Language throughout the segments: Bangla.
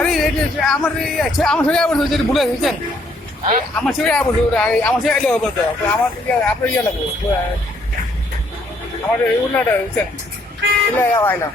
আরে আমার আমার সঙ্গে আবার যদি ভুলে গেছেন আমার সঙ্গে আবার আমার সঙ্গে এলে হবে তো আমার আপনার ইয়ে লাগবো আমার উন্নয়নটা বুঝছেন এলে আইলাম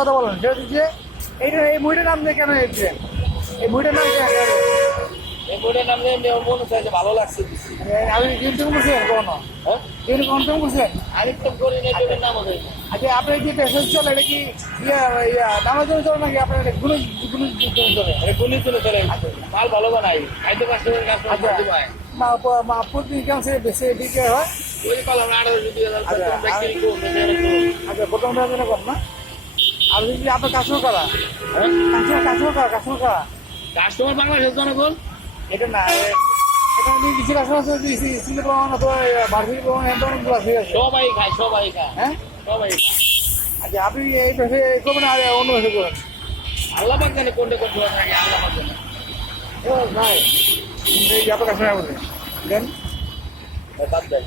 কথা বলেন সেটা দিচ্ছে এইটা এই মুভিটার নাম দিয়ে কেন দিচ্ছেন এই মুভিটার নাম কেন এই বইটার নাম দিয়ে মনে হচ্ছে ভালো লাগছে আপনি কিন্তু করছেন কখনো কিন্তু কনফার্ম করছেন আরেকটা করি না এটার নাম হবে আচ্ছা আপনার যে পেশেন্ট চলে এটা কি নামার জন্য চলে নাকি আপনার গুলো গুলো চলে এটা গুলি তুলে চলে মাল ভালো বানাই খাইতে পারছে প্রতিদিন কেমন সে বেশি বিক্রি হয় ওই পালাম 18,000 আচ্ছা প্রথম জন্য কর না আর যদি আপনার কাস্টমার করা কাস্টমার করা কাস্টমার বাংলাদেশের জনগণ এটা না এখানে কিছু কাস্টমার আছে স্টিলের প্রমাণ অথবা ভার্সিটির প্রমাণ এত অনেকগুলো আছে সবাই খায় হ্যাঁ সবাই খায় আচ্ছা আপনি এই পেশে করবেন আর অন্য পেশে করবেন আল্লাহ পাক জানে কোনটা কোন থাকে আল্লাহ পাক জানে ও ভাই এই আপনার কাস্টমার বলবেন দেন বাদ দেন